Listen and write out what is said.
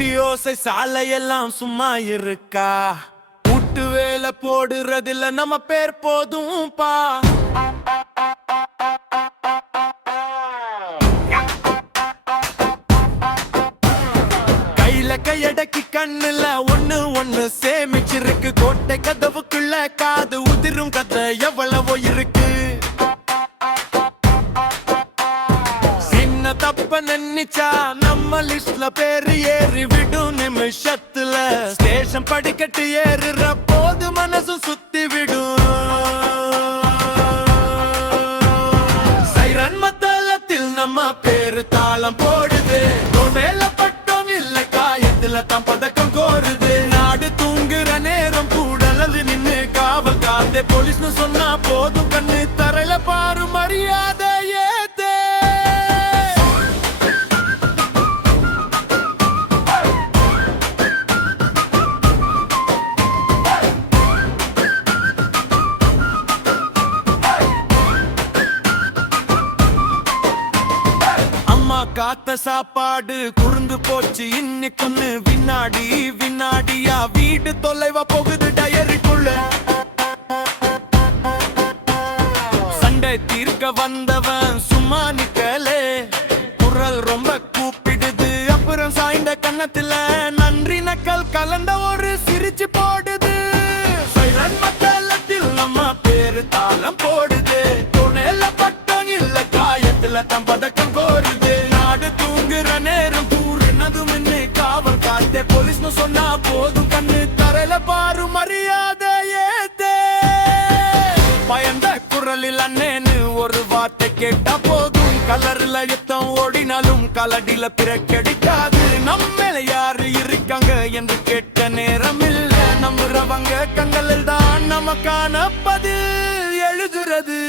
City ஓசை சாலையெல்லாம் சும்மா இருக்கா? கூட்டு வேலை போடுறதில்ல நம்ம பேர் போதும் பா. கையில கையடக்கி கண்ணுல ஒண்ணு ஒண்ணு சேமிச்சிருக்கு. கோட்டை கதவுக்குள்ள காது உதிரும் கதை எவ்வளவோ இருக்கு. சின்ன தப்ப நினைச்சா நம்ம லிஸ்ட்ல பேரு ஏறி விடும் நிமிஷத்துல. ஸ்டேஷன் படிக்கட்டு ஏறுற போது மனசு சுத்தி விடும். சைரன் மத்தளத்தில் நம்ம பேரு தாளம் போடுது. மேல பட்டம் இல்ல காயத்துல தான் பதக்கம் கோருது. நாடு தூங்குற நேரம் கூடலது நின்னு காவல் காத்தே. போலீஸ்னு சொன்னா போதும் கண்ணு தரையில பாரு மரியாதை ஏத்தே. காத்த சாப்பாடு குறுந்து போச்சு இன்னைக்கு வினாடி வினாடியா. வீடு தொலைவா போகுது டயருக்குள்ள. சண்டை தீர்க்க வந்தவன் சும்மா நிக்கலே. குரல் ரொம்ப கூப்பிடுது. அப்புறம் சாய்ந்த கன்னத்துல நன்றி நக்கல் கலந்த ஒரு சிரிச்சு போடுது. மத்தளத்தில் நம்ம பேரு தாளம் போடுது. துணையில பட்டம் இல்ல காயத்துல தம் பதக்கம் கோருது. தூங்குற நேரம் கூறுனதும் என்ன காவல் காத்தே. போலீஸ்னு சொன்னா போதும் கண்ணு தரையில பாரு மரியாதை ஏத்தே. பயந்த குரலில் அண்ணேன்னு ஒரு வார்த்தை கேட்டா போதும். கலர்ல யுத்தம் ஓடினாலும் கலடில பிறக்கெடுக்காது. நம்மள யாரு இருக்காங்க என்று கேட்ட நேரம் இல்ல. நம்புறவங்க கண்களில் தான் நமக்கான பதில் எழுதுறது.